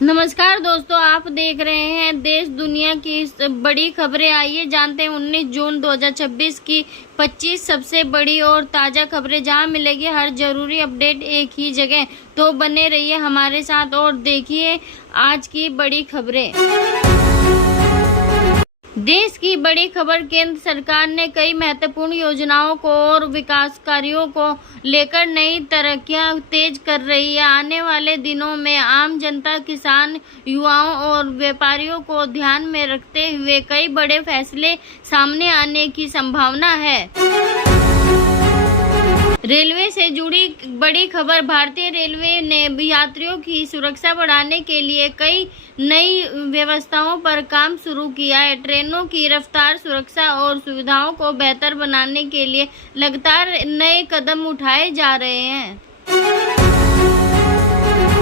नमस्कार दोस्तों, आप देख रहे हैं देश दुनिया की बड़ी खबरें। आइए जानते हैं 19 जून 2026 की 25 सबसे बड़ी और ताज़ा खबरें, जहां मिलेगी हर जरूरी अपडेट एक ही जगह। तो बने रहिए हमारे साथ और देखिए आज की बड़ी खबरें। देश की बड़ी खबर। केंद्र सरकार ने कई महत्वपूर्ण योजनाओं को और विकास कार्यों को लेकर नई तरक्कियां तेज कर रही है। आने वाले दिनों में आम जनता, किसान, युवाओं और व्यापारियों को ध्यान में रखते हुए कई बड़े फैसले सामने आने की संभावना है। रेलवे से जुड़ी बड़ी खबर। भारतीय रेलवे ने यात्रियों की सुरक्षा बढ़ाने के लिए कई नई व्यवस्थाओं पर काम शुरू किया है। ट्रेनों की रफ्तार, सुरक्षा और सुविधाओं को बेहतर बनाने के लिए लगातार नए कदम उठाए जा रहे हैं।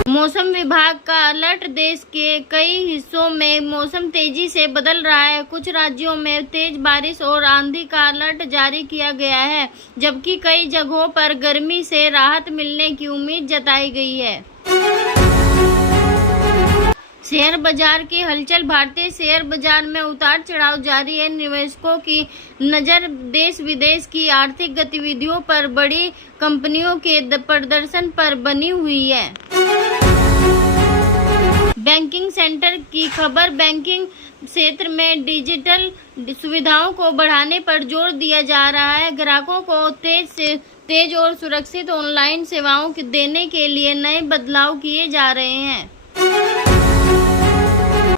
मौसम विभाग का अलर्ट। देश के कई हिस्सों में मौसम तेजी से बदल रहा है। कुछ राज्यों में तेज बारिश और आंधी का अलर्ट जारी किया गया है, जबकि कई जगहों पर गर्मी से राहत मिलने की उम्मीद जताई गई है। शेयर बाजार की हलचल। भारतीय शेयर बाजार में उतार चढ़ाव जारी है। निवेशकों की नजर देश विदेश की आर्थिक गतिविधियों पर बड़ी कंपनियों के प्रदर्शन पर बनी हुई है। बैंकिंग सेक्टर की खबर। बैंकिंग क्षेत्र में डिजिटल सुविधाओं को बढ़ाने पर जोर दिया जा रहा है। ग्राहकों को तेज और सुरक्षित ऑनलाइन सेवाओं देने के लिए नए बदलाव किए जा रहे हैं।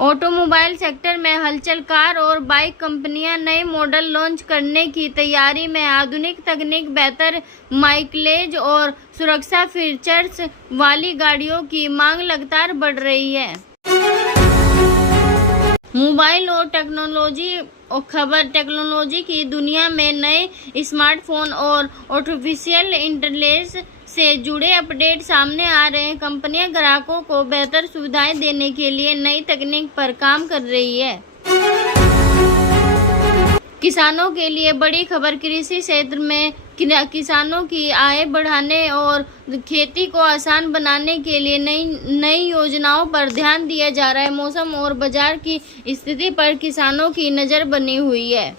ऑटोमोबाइल सेक्टर में हलचल। कार और बाइक कंपनियां नए मॉडल लॉन्च करने की तैयारी में। आधुनिक तकनीक, बेहतर माइलेज और सुरक्षा फीचर्स वाली गाड़ियों की मांग लगातार बढ़ रही है। मोबाइल और टेक्नोलॉजी खबर। टेक्नोलॉजी की दुनिया में नए स्मार्टफोन और आर्टिफिशियल इंटेलिजेंस से जुड़े अपडेट सामने आ रहे हैं। कंपनियां ग्राहकों को बेहतर सुविधाएं देने के लिए नई तकनीक पर काम कर रही है। किसानों के लिए बड़ी खबर। कृषि क्षेत्र में किसानों की आय बढ़ाने और खेती को आसान बनाने के लिए नई योजनाओं पर ध्यान दिया जा रहा है। मौसम और बाजार की स्थिति पर किसानों की नजर बनी हुई है।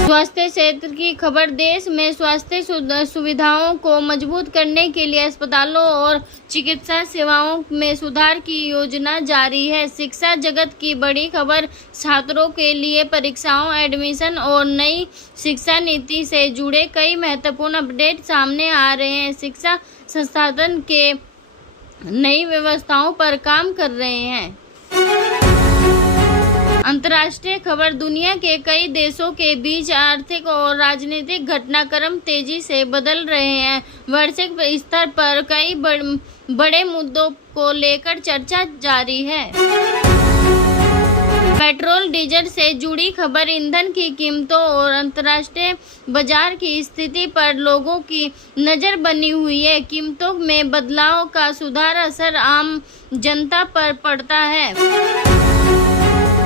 स्वास्थ्य क्षेत्र की खबर। देश में स्वास्थ्य सुविधाओं को मजबूत करने के लिए अस्पतालों और चिकित्सा सेवाओं में सुधार की योजना जारी है। शिक्षा जगत की बड़ी खबर। छात्रों के लिए परीक्षाओं, एडमिशन और नई शिक्षा नीति से जुड़े कई महत्वपूर्ण अपडेट सामने आ रहे हैं। शिक्षा संस्थान के नई व्यवस्थाओं पर काम कर रहे हैं। अंतर्राष्ट्रीय खबर। दुनिया के कई देशों के बीच आर्थिक और राजनीतिक घटनाक्रम तेजी से बदल रहे हैं। वैश्विक स्तर पर कई बड़े मुद्दों को लेकर चर्चा जारी है। पेट्रोल डीजल से जुड़ी खबर। ईंधन की कीमतों और अंतर्राष्ट्रीय बाजार की स्थिति पर लोगों की नजर बनी हुई है। कीमतों में बदलाव का सुधार असर आम जनता पर पड़ता है।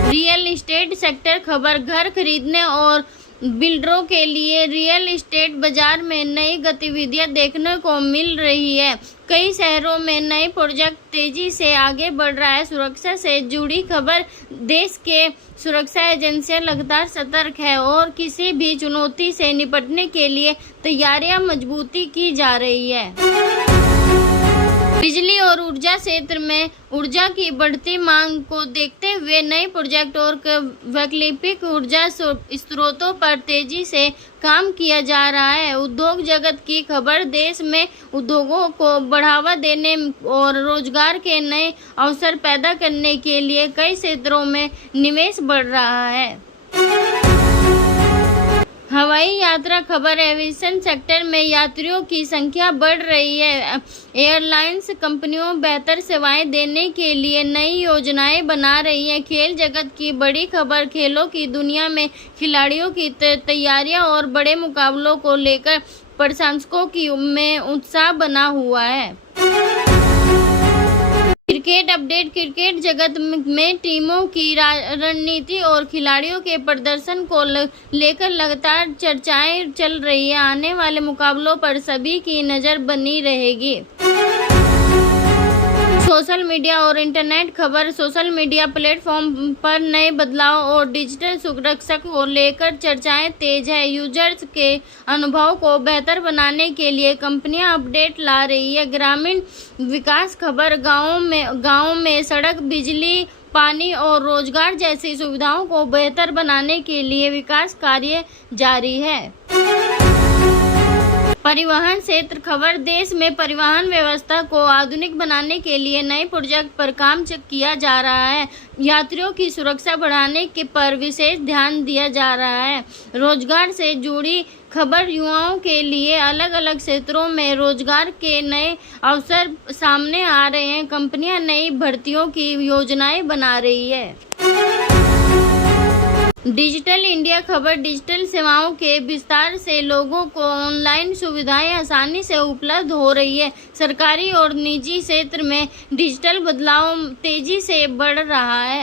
रियल एस्टेट सेक्टर खबर। घर खरीदने और बिल्डरों के लिए रियल एस्टेट बाजार में नई गतिविधियां देखने को मिल रही है। कई शहरों में नए प्रोजेक्ट तेजी से आगे बढ़ रहा है। सुरक्षा से जुड़ी खबर। देश के सुरक्षा एजेंसियां लगातार सतर्क है और किसी भी चुनौती से निपटने के लिए तैयारियां मजबूती की जा रही है। बिजली और ऊर्जा क्षेत्र में ऊर्जा की बढ़ती मांग को देखते हुए नए प्रोजेक्ट और वैकल्पिक ऊर्जा स्रोतों पर तेजी से काम किया जा रहा है। उद्योग जगत की खबर। देश में उद्योगों को बढ़ावा देने और रोजगार के नए अवसर पैदा करने के लिए कई क्षेत्रों में निवेश बढ़ रहा है। हवाई यात्रा खबर। एविएशन सेक्टर में यात्रियों की संख्या बढ़ रही है। एयरलाइंस कंपनियों बेहतर सेवाएं देने के लिए नई योजनाएं बना रही हैं। खेल जगत की बड़ी खबर। खेलों की दुनिया में खिलाड़ियों की तैयारियां और बड़े मुकाबलों को लेकर प्रशंसकों में उत्साह बना हुआ है। Cricket update. क्रिकेट जगत में टीमों की रणनीति और खिलाड़ियों के प्रदर्शन को लेकर लगातार चर्चाएं चल रही है। आने वाले मुकाबलों पर सभी की नजर बनी रहेगी। सोशल मीडिया और इंटरनेट खबर सोशल मीडिया प्लेटफॉर्म पर नए बदलाव और डिजिटल सुरक्षा को लेकर चर्चाएं तेज है। यूजर्स के अनुभव को बेहतर बनाने के लिए कंपनियां अपडेट ला रही है। ग्रामीण विकास खबर गांवों में सड़क, बिजली, पानी और रोजगार जैसी सुविधाओं को बेहतर बनाने के लिए विकास कार्य जारी है। परिवहन क्षेत्र खबर देश में परिवहन व्यवस्था को आधुनिक बनाने के लिए नए प्रोजेक्ट पर काम किया जा रहा है। यात्रियों की सुरक्षा बढ़ाने के पर विशेष ध्यान दिया जा रहा है। रोजगार से जुड़ी खबर युवाओं के लिए अलग अलग क्षेत्रों में रोजगार के नए अवसर सामने आ रहे हैं। कंपनियां नई भर्तियों की योजनाएं बना रही है। डिजिटल इंडिया खबर डिजिटल सेवाओं के विस्तार से लोगों को ऑनलाइन सुविधाएं आसानी से उपलब्ध हो रही है। सरकारी और निजी क्षेत्र में डिजिटल बदलाव तेजी से बढ़ रहा है।